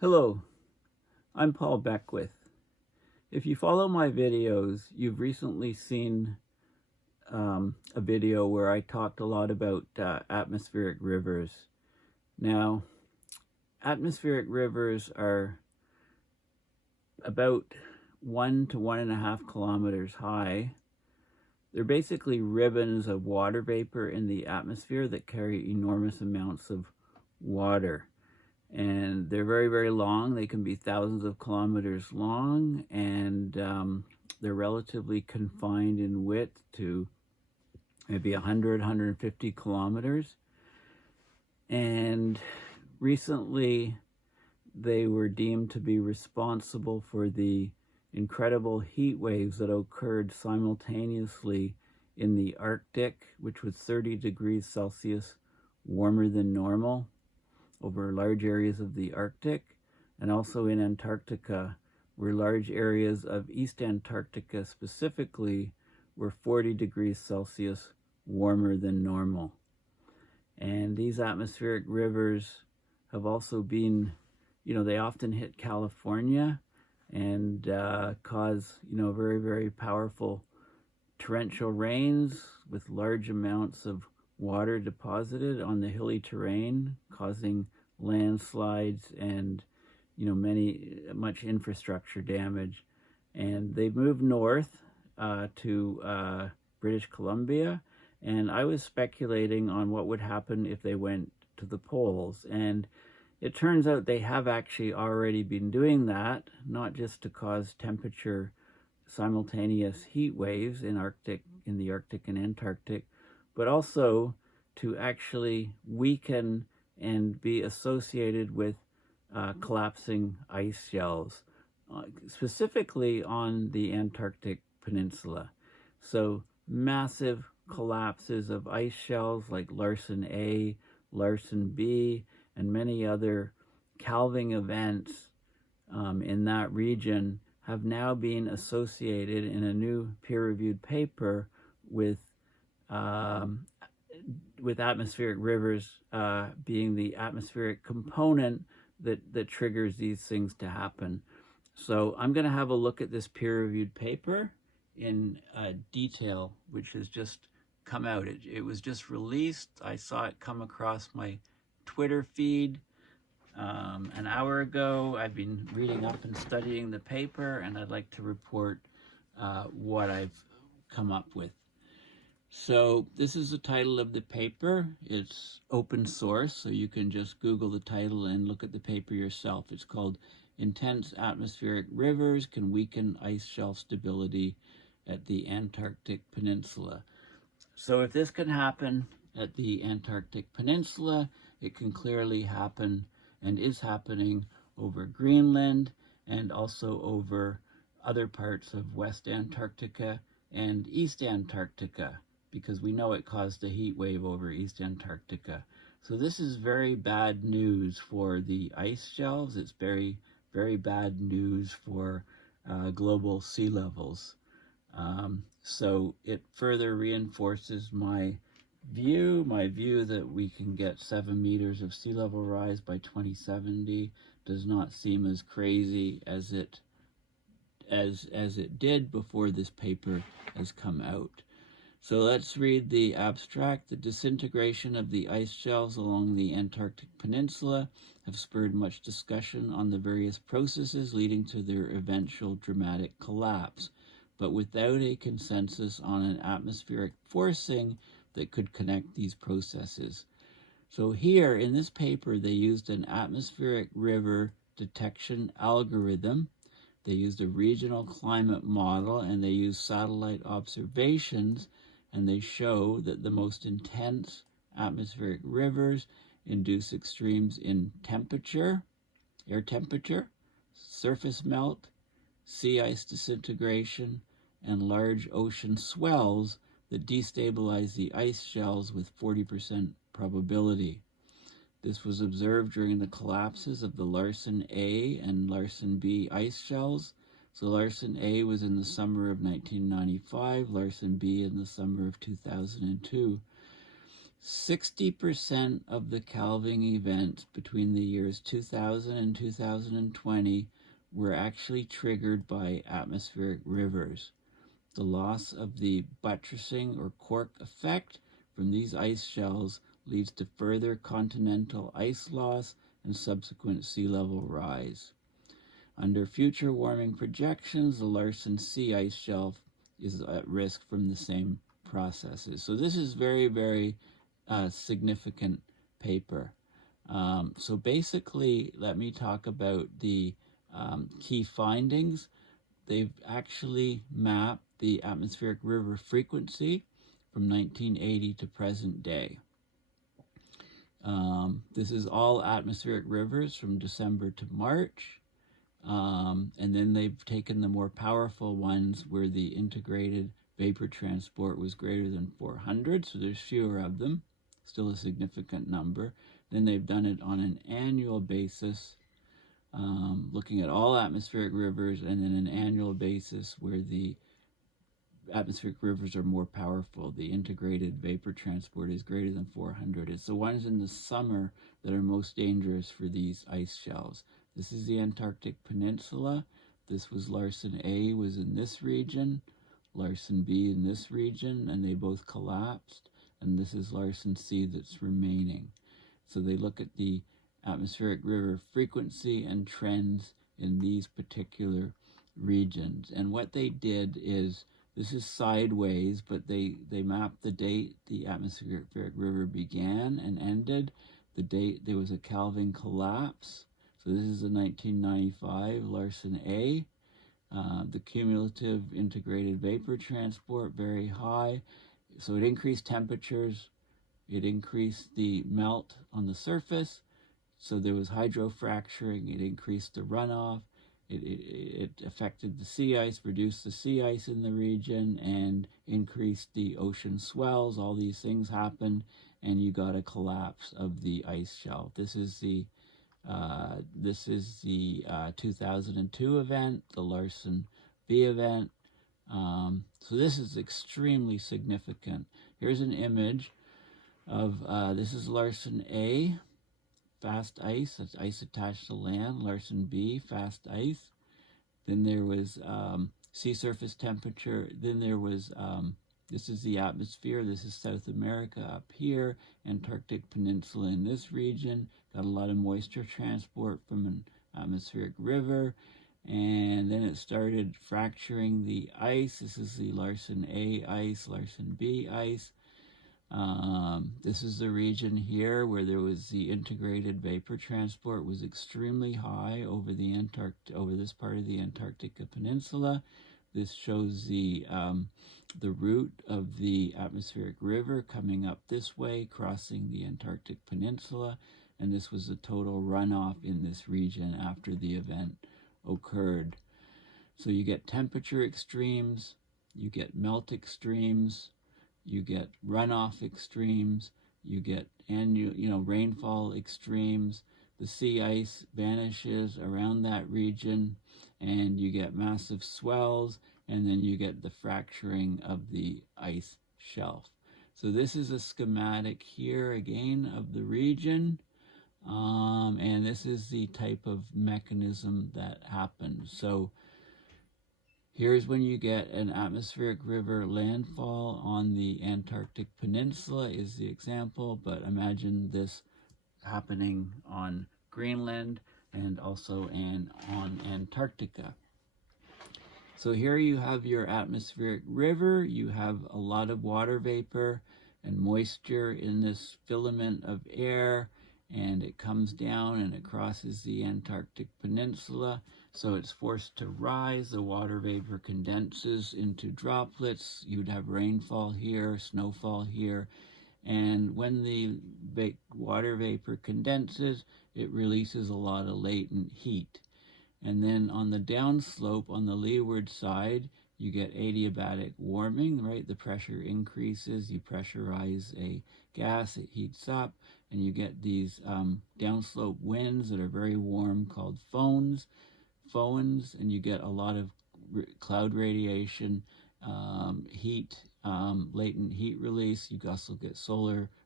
Hello, I'm Paul Beckwith. If you follow my videos, you've recently seen a video where I talked a lot about atmospheric rivers. Now, atmospheric rivers are about 1 to 1.5 kilometers high. They're basically ribbons of water vapor in the atmosphere that carry enormous amounts of water. And they're very, very long. They can be thousands of kilometers long, and they're relatively confined in width to maybe 100, 150 kilometers. And recently, they were deemed to be responsible for the incredible heat waves that occurred simultaneously in the Arctic, which was 30 degrees Celsius warmer than normal over large areas of the Arctic, and also in Antarctica, where large areas of East Antarctica specifically were 40 degrees Celsius warmer than normal. And these atmospheric rivers have also been, they often hit California and cause, very, very powerful torrential rains with large amounts of water deposited on the hilly terrain, causing landslides and much infrastructure damage. And they've moved north to British Columbia, and I was speculating on what would happen if they went to the poles, and it turns out they have actually already been doing that, not just to cause temperature simultaneous heat waves in the Arctic and Antarctic, but also to actually weaken and be associated with collapsing ice shelves, specifically on the Antarctic Peninsula. So massive collapses of ice shelves like Larsen A, Larsen B, and many other calving events in that region have now been associated in a new peer-reviewed paper with atmospheric rivers being the atmospheric component that triggers these things to happen. So I'm going to have a look at this peer-reviewed paper in detail, which has just come out. It was just released. I saw it come across my Twitter feed an hour ago. I've been reading up and studying the paper, and I'd like to report what I've come up with. So this is the title of the paper. It's open source, so you can just Google the title and look at the paper yourself. It's called Intense Atmospheric Rivers Can Weaken Ice Shelf Stability at the Antarctic Peninsula. So if this can happen at the Antarctic Peninsula, it can clearly happen and is happening over Greenland and also over other parts of West Antarctica and East Antarctica, because we know it caused a heat wave over East Antarctica. So this is very bad news for the ice shelves. It's very, very bad news for global sea levels. So it further reinforces my view that we can get 7 meters of sea level rise by 2070 does not seem as crazy as it did before this paper has come out. So let's read the abstract. The disintegration of the ice shelves along the Antarctic Peninsula have spurred much discussion on the various processes leading to their eventual dramatic collapse, but without a consensus on an atmospheric forcing that could connect these processes. So here in this paper, they used an atmospheric river detection algorithm. They used a regional climate model, and they used satellite observations, and they show that the most intense atmospheric rivers induce extremes in temperature, air temperature, surface melt, sea ice disintegration, and large ocean swells that destabilize the ice shelves with 40% probability. This was observed during the collapses of the Larsen A and Larsen B ice shelves. So Larsen A was in the summer of 1995, Larsen B in the summer of 2002. 60% of the calving events between the years 2000 and 2020 were actually triggered by atmospheric rivers. The loss of the buttressing or cork effect from these ice shelves leads to further continental ice loss and subsequent sea level rise. Under future warming projections, the Larsen C ice shelf is at risk from the same processes. So this is very, very significant paper. So basically, let me talk about the key findings. They've actually mapped the atmospheric river frequency from 1980 to present day. This is all atmospheric rivers from December to March. And then they've taken the more powerful ones where the integrated vapor transport was greater than 400, so there's fewer of them, still a significant number. Then they've done it on an annual basis, looking at all atmospheric rivers, and then an annual basis where the atmospheric rivers are more powerful. The integrated vapor transport is greater than 400. It's the ones in the summer that are most dangerous for these ice shelves. This is the Antarctic Peninsula. This was Larsen A, was in this region, Larsen B in this region, and they both collapsed. And this is Larsen C that's remaining. So they look at the atmospheric river frequency and trends in these particular regions. And what they did is, this is sideways, but they mapped the date the atmospheric river began and ended, the date there was a calving collapse. So this is the 1995 Larsen A. The cumulative integrated vapor transport, very high. So it increased temperatures, it increased the melt on the surface, so there was hydrofracturing, it increased the runoff, it affected the sea ice, reduced the sea ice in the region, and increased the ocean swells. All these things happened, and you got a collapse of the ice shelf. This is the 2002 event, the Larsen B event. So this is extremely significant. Here's an image of, this is Larsen A, fast ice, that's ice attached to land. Larsen B, fast ice. Then there was sea surface temperature. Then there was, this is the atmosphere. This is South America up here, Antarctic Peninsula in this region. Got a lot of moisture transport from an atmospheric river. And then it started fracturing the ice. This is the Larsen A ice, Larsen B ice. This is the region here where there was the integrated vapor transport was extremely high over the over this part of the Antarctica Peninsula. This shows the route of the atmospheric river coming up this way, crossing the Antarctic Peninsula, and this was the total runoff in this region after the event occurred. So you get temperature extremes, you get melt extremes, you get runoff extremes, you get rainfall extremes, the sea ice vanishes around that region, and you get massive swells, and then you get the fracturing of the ice shelf. So this is a schematic here again of the region, and this is the type of mechanism that happens. So here's when you get an atmospheric river landfall on the Antarctic Peninsula is the example, but imagine this happening on Greenland and also on Antarctica. So here you have your atmospheric river, you have a lot of water vapor and moisture in this filament of air, and it comes down and it crosses the Antarctic Peninsula. So it's forced to rise, the water vapor condenses into droplets, you'd have rainfall here, snowfall here, and when the water vapor condenses, it releases a lot of latent heat. And then on the downslope, on the leeward side, you get adiabatic warming, right? The pressure increases, you pressurize a gas, it heats up, and you get these downslope winds that are very warm called foehns, and you get a lot of cloud radiation, heat, latent heat release. You also get solar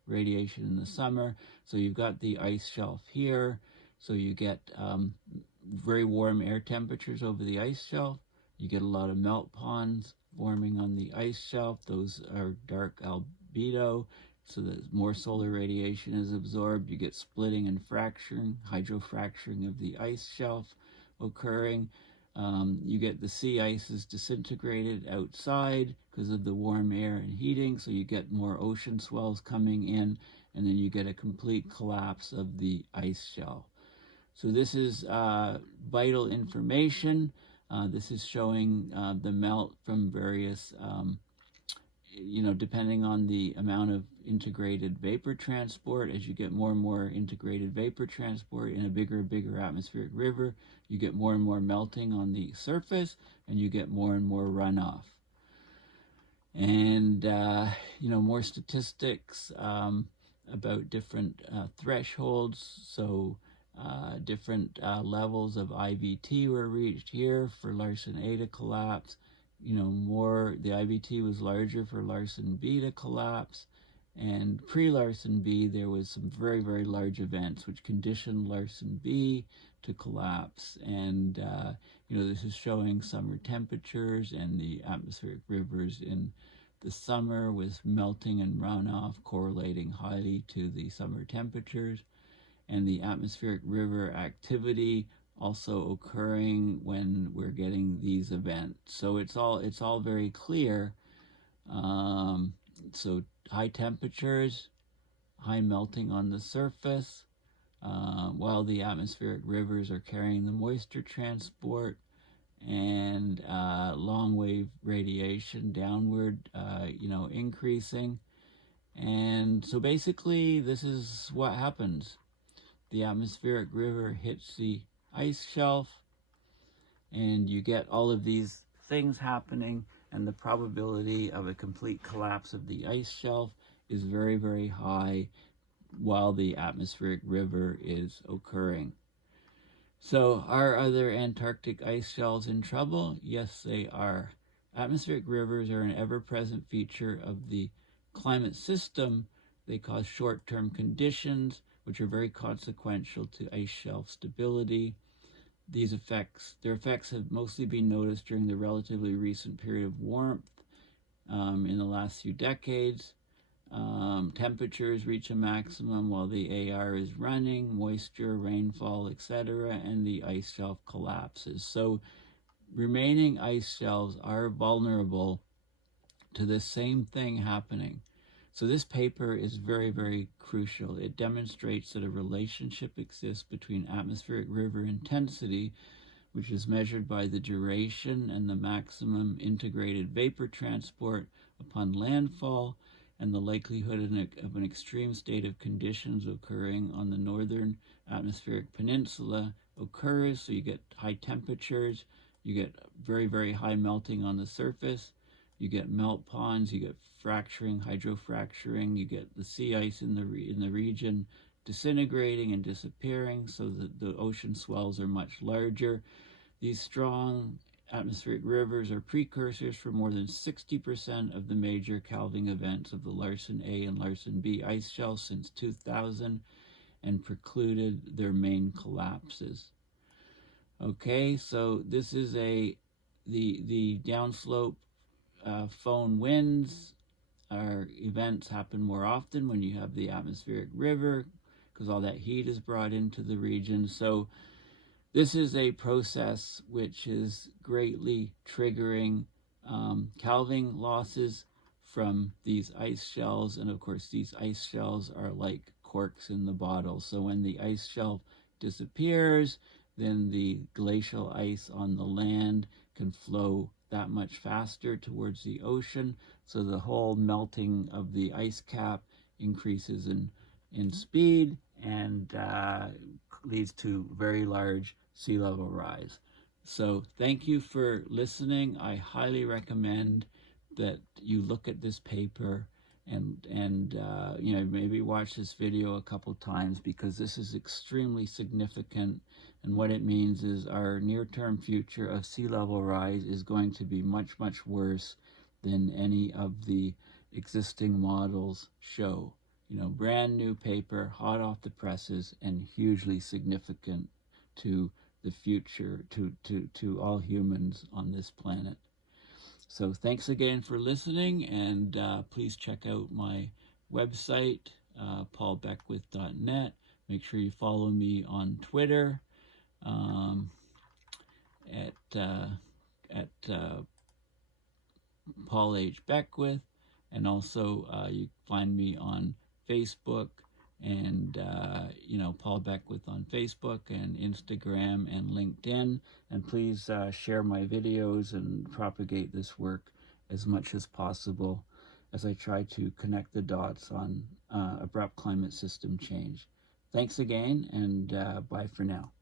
radiation in the summer. So you've got the ice shelf here. So you get very warm air temperatures over the ice shelf. You get a lot of melt ponds forming on the ice shelf. Those are dark albedo, so that more solar radiation is absorbed. You get splitting and fracturing, hydrofracturing of the ice shelf occurring. You get the sea ice is disintegrated outside because of the warm air and heating, so you get more ocean swells coming in, and then you get a complete collapse of the ice shelf. So this is vital information. This is showing the melt from various, depending on the amount of integrated vapor transport. As you get more and more integrated vapor transport in a bigger and bigger atmospheric river, you get more and more melting on the surface, and you get more and more runoff. And, more statistics about different thresholds. So different levels of IVT were reached here for Larsen A to collapse. The IVT was larger for Larsen B to collapse. And pre-Larsen B, there was some very, very large events which conditioned Larsen B to collapse. And, this is showing summer temperatures and the atmospheric rivers in the summer with melting and runoff correlating highly to the summer temperatures, and the atmospheric river activity also occurring when we're getting these events. So it's all very clear. So high temperatures, high melting on the surface, while the atmospheric rivers are carrying the moisture transport, and long wave radiation downward, increasing. And so basically this is what happens. The atmospheric river hits the ice shelf, and you get all of these things happening, and the probability of a complete collapse of the ice shelf is very, very high while the atmospheric river is occurring. So are other Antarctic ice shelves in trouble? Yes, they are. Atmospheric rivers are an ever-present feature of the climate system. They cause short-term conditions, which are very consequential to ice shelf stability. Their effects have mostly been noticed during the relatively recent period of warmth in the last few decades. Temperatures reach a maximum while the AR is running, moisture, rainfall, etc., and the ice shelf collapses. So remaining ice shelves are vulnerable to the same thing happening. So this paper is very, very crucial. It demonstrates that a relationship exists between atmospheric river intensity, which is measured by the duration and the maximum integrated vapor transport upon landfall, and the likelihood of an extreme state of conditions occurring on the northern atmospheric peninsula occurs. So you get high temperatures, you get very, very high melting on the surface, you get melt ponds, you get fracturing, hydrofracturing, you get the sea ice in the region disintegrating and disappearing, so that the ocean swells are much larger. These strong atmospheric rivers are precursors for more than 60% of the major calving events of the Larsen A and Larsen B ice shelves since 2000, and precluded their main collapses. Okay, so this is the downslope phone winds. Our events happen more often when you have the atmospheric river, because all that heat is brought into the region. So this is a process which is greatly triggering calving losses from these ice shelves. And of course, these ice shelves are like corks in the bottle. So when the ice shelf disappears, then the glacial ice on the land can flow that much faster towards the ocean. So the whole melting of the ice cap increases in speed, and leads to very large sea level rise. So thank you for listening. I highly recommend that you look at this paper and maybe watch this video a couple times, because this is extremely significant. And what it means is our near-term future of sea level rise is going to be much, much worse than any of the existing models show. You know, brand new paper, hot off the presses, and hugely significant to the future, to all humans on this planet. So thanks again for listening, and please check out my website, paulbeckwith.net. Make sure you follow me on Twitter at Paul H. Beckwith, and also you find me on Facebook, and you know, Paul Beckwith on Facebook and Instagram and LinkedIn. And please share my videos and propagate this work as much as possible as I try to connect the dots on abrupt climate system change. Thanks again, and bye for now.